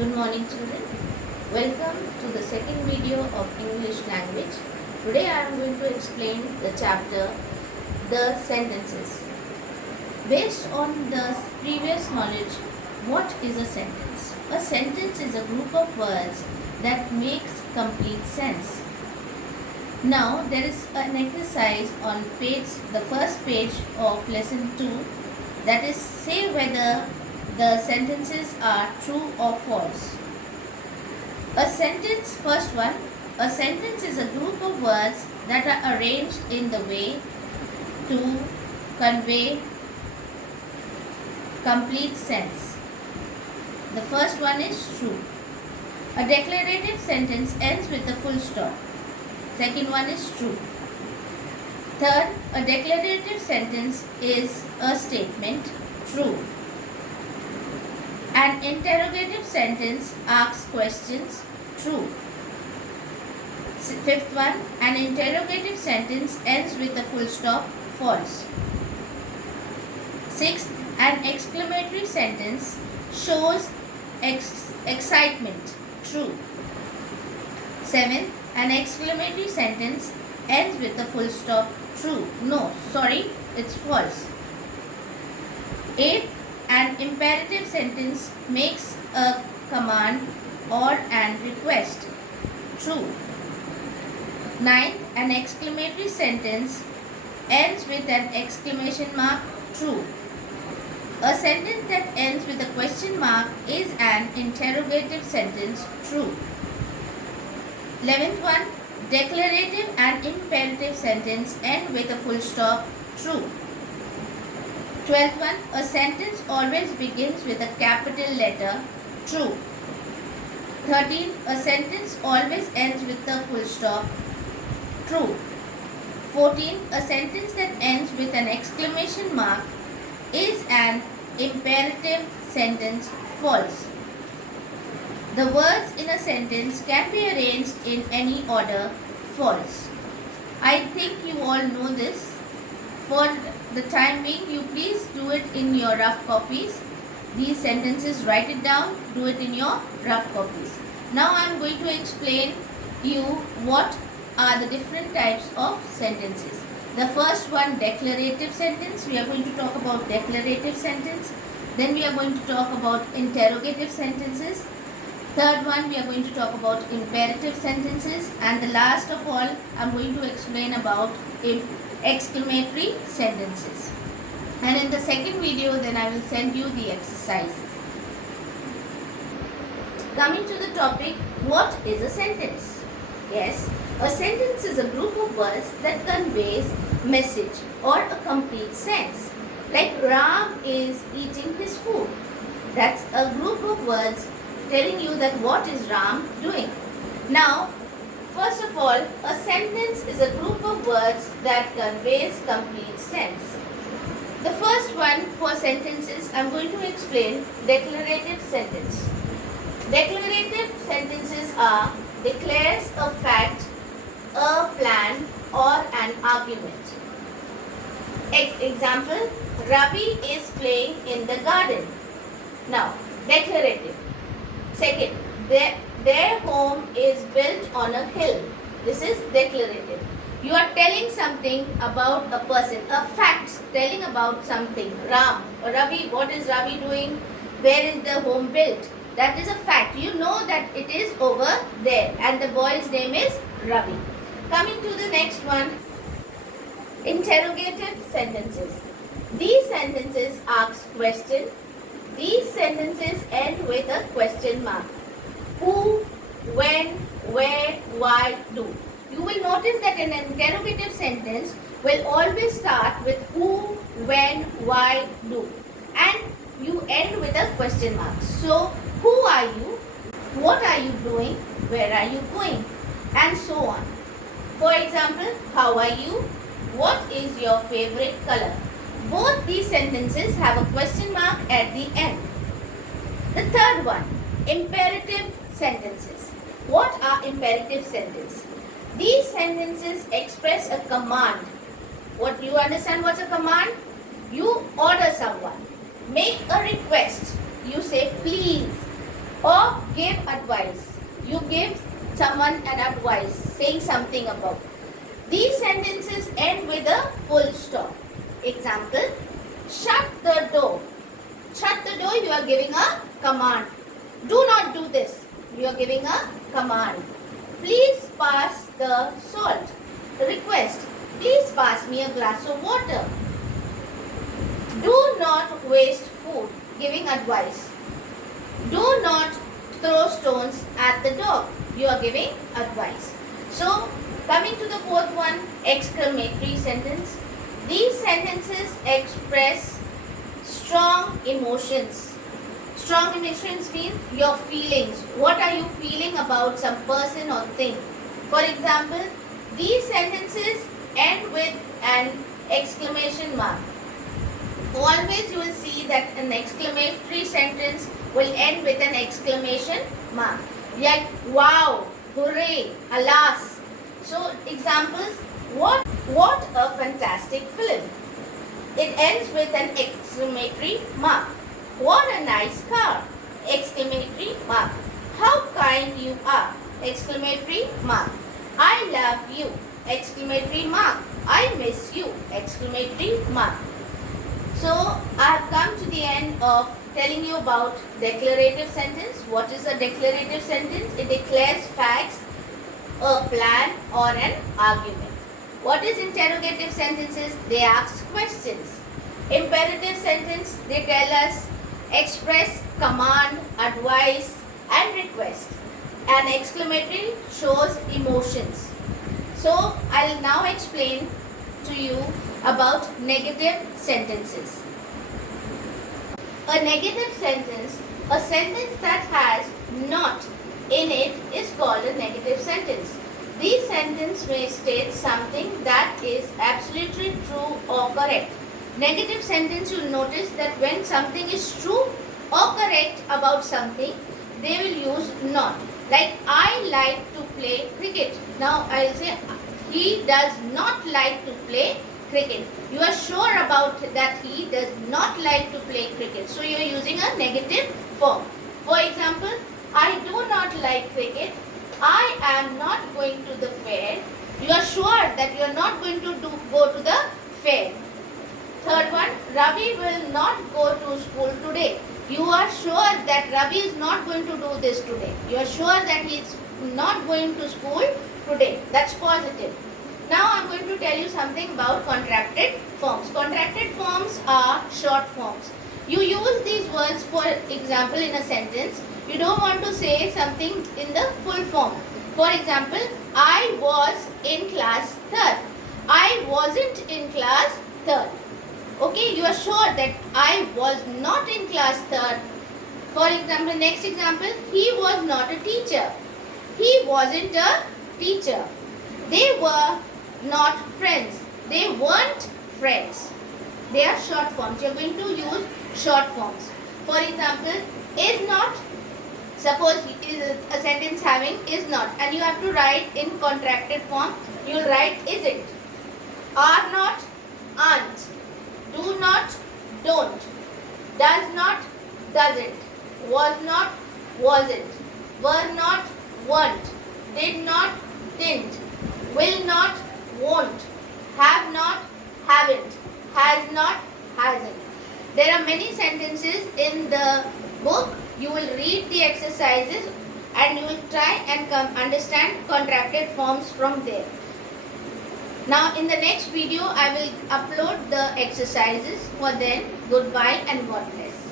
Good morning children. Welcome to the second video of English language. Today I am going to explain the chapter The Sentences. Based on the previous knowledge, what is a sentence? A sentence is a group of words that makes complete sense. Now there is an exercise on the first page of lesson 2, that is, say whether the sentences are true or false. A sentence is a group of words that are arranged in the way to convey complete sense. The first one is true. A declarative sentence ends with a full stop. Second one is true. Third, a declarative sentence is a statement, true. An interrogative sentence asks questions, true. Fifth one, an interrogative sentence ends with a full stop, false. Sixth, an exclamatory sentence shows excitement, true. Seventh, an exclamatory sentence ends with a full stop, true. It's false. Eighth, an imperative sentence makes a command or an request, true. Ninth, an exclamatory sentence ends with an exclamation mark, true. A sentence that ends with a question mark is an interrogative sentence, true. 11th one, declarative and imperative sentence end with a full stop, true. 12th one, a sentence always begins with a capital letter, true. 13th, a sentence always ends with a full stop, true. 14th, a sentence that ends with an exclamation mark is an imperative sentence, false. The words in a sentence can be arranged in any order, false. I think you all know this. For the time being, you please do it in your rough copies. These sentences, write it down, do it in your rough copies. Now I am going to explain you what are the different types of sentences. The first one, declarative sentence. We are going to talk about declarative sentence. Then we are going to talk about interrogative sentences. Third one, we are going to talk about imperative sentences. And the last of all, I am going to explain about exclamatory sentences. And in the second video, then I will send you the exercises. Coming to the topic, what is a sentence? Yes, a sentence is a group of words that conveys message or a complete sense. Like Ram is eating his food. That's a group of words telling you that what is Ram doing. Now, first of all, a sentence is a group of words that conveys complete sense. The first one for sentences, I am going to explain declarative sentence. Declarative sentences are declares a fact, a plan, or an argument. Example, Ravi is playing in the garden. Now, declarative. Second, their home is built on a hill. This is declarative. You are telling something about a person, a fact, telling about something. Ravi, what is Ravi doing? Where is the home built? That is a fact. You know that it is over there and the boy's name is Ravi. Coming to the next one, interrogative sentences. These sentences ask question. These sentences end with a question mark. Who, when, where, why, do. You will notice that an interrogative sentence will always start with who, when, why, do. And you end with a question mark. So, who are you? What are you doing? Where are you going? And so on. For example, how are you? What is your favorite color? Both these sentences have a question mark at the end. The third one, imperative sentences. What are imperative sentences? These sentences express a command. What you understand what's a command? You order someone. Make a request. You say please. Or give advice. You give someone an advice, saying something about. These sentences end with a full stop. Example, shut the door. Shut the door, you are giving a command. Do not do this. You are giving a command. Please pass the salt. Request. Please pass me a glass of water. Do not waste food. Giving advice. Do not throw stones at the dog. You are giving advice. So, coming to the fourth one, exclamatory sentence. These sentences express strong emotions. Strong emotions means your feelings. What are you feeling about some person or thing? For example, these sentences end with an exclamation mark. Always you will see that an exclamatory sentence will end with an exclamation mark. Like wow, hooray, alas. So examples, what a fantastic film. It ends with an exclamatory mark. What a nice car! Exclamatory mark. How kind you are! Exclamatory mark. I love you! Exclamatory mark. I miss you! Exclamatory mark. So, I have come to the end of telling you about declarative sentence. What is a declarative sentence? It declares facts, a plan or an argument. What is interrogative sentences? They ask questions. Imperative sentence, they tell us, express, command, advice and request. An exclamatory shows emotions. So, I will now explain to you about negative sentences. A negative sentence, a sentence that has not in it, is called a negative sentence. This sentence may state something that is absolutely true or correct. Negative sentence, you will notice that when something is true or correct about something, they will use not. Like, I like to play cricket. Now, I will say, he does not like to play cricket. You are sure about that he does not like to play cricket. So, you are using a negative form. For example, I do not like cricket. I am not going to the fair. You are sure that you are not going to go to the fair. Third one, Ravi will not go to school today. You are sure that Ravi is not going to do this today. You are sure that he is not going to school today. That's positive. Now I am going to tell you something about contracted forms. Contracted forms are short forms. You use these words, for example, in a sentence. You don't want to say something in the full form. For example, I was in class 3rd. I wasn't in class 3rd. Okay, you are sure that I was not in class 3rd. For example, next example, he was not a teacher. He wasn't a teacher. They were not friends. They weren't friends. They are short forms. You are going to use short forms. For example, is not. Suppose a sentence having is not, and you have to write in contracted form. You will write isn't. Are not, aren't. Do not, don't. Does not, doesn't. Was not, wasn't. Were not, weren't. Did not, didn't. Will not, won't. Have not, haven't. Has not, hasn't. There are many sentences in the book. You will read the exercises and you will try and understand contracted forms from there. Now in the next video I will upload the exercises. For then, goodbye and God bless.